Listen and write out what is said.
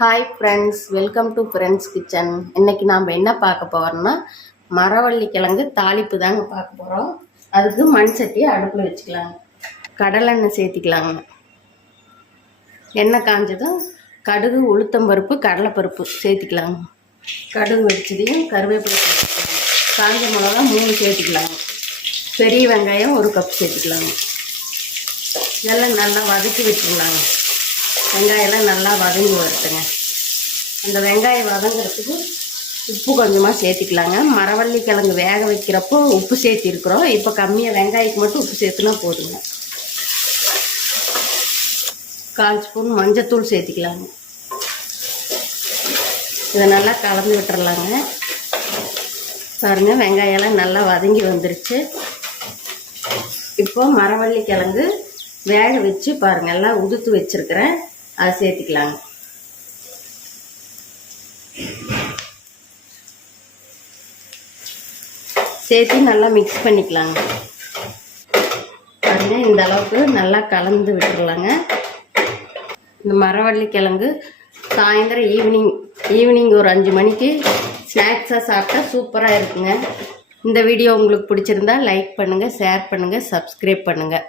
Hi friends, welcome to friends kitchen. இன்றைக்கி நாம் என்ன பார்க்க போகிறோம்னா மரவள்ளி கிழங்கு தாளிப்பு தாங்க பார்க்க போகிறோம். அதுக்கு மண் சட்டியை அடுப்பில் வச்சுக்கலாங்க. கடலெண்ணெய் சேர்த்திக்கலாங்க. எண்ணெய் காஞ்சதும் கடுகு, உளுத்தம்பருப்பு, கடலைப்பருப்பு சேர்த்திக்கலாங்க. கடுகு வெடிச்சதையும் கருவேப்பிலை சேர்த்துக்கலாங்க. காஞ்ச மிளகா 3 சேர்த்துக்கலாங்க. பெரிய வெங்காயம் 1 கப் சேர்த்துக்கலாங்க. இதெல்லாம் நல்லா வதக்கி வச்சுக்கலாங்க. வெங்காயம்லாம் நல்லா வதங்கி வரட்டுங்க. அந்த வெங்காயம் வதங்கிறதுக்கு உப்பு கொஞ்சமாக சேர்த்திக்கலாங்க. மரவள்ளி கிழங்கு வேக வைக்கிறப்போ உப்பு சேர்த்திருக்கிறோம். இப்போ கம்மியாக வெங்காயத்துக்கு மட்டும் உப்பு சேர்த்துனா போதுங்க. 1/4 ஸ்பூன் மஞ்சத்தூள் சேர்த்திக்கலாங்க. இதை நல்லா கலந்து விட்டுறலாங்க. பாருங்கள், வெங்காயம்லாம் நல்லா வதங்கி வந்துருச்சு. இப்போ மரவள்ளி கிழங்கு வேக வச்சு பாருங்கள், எல்லாம் உதுத்து வச்சுருக்கிறேன். அதை சேர்த்திக்கலாங்க. சேர்த்து நல்லா மிக்ஸ் பண்ணிக்கலாங்க. பாருங்க, இந்த அளவுக்கு நல்லா கலந்து விட்டுடலாங்க. இந்த மரவள்ளி கிழங்கு சாயந்தரம் ஈவினிங் ஒரு 5 மணிக்கு ஸ்நாக்ஸாக சாப்பிட்டா சூப்பராக இருக்குங்க. இந்த வீடியோ உங்களுக்கு பிடிச்சிருந்தா லைக் பண்ணுங்கள், ஷேர் பண்ணுங்கள், சப்ஸ்கிரைப் பண்ணுங்கள்.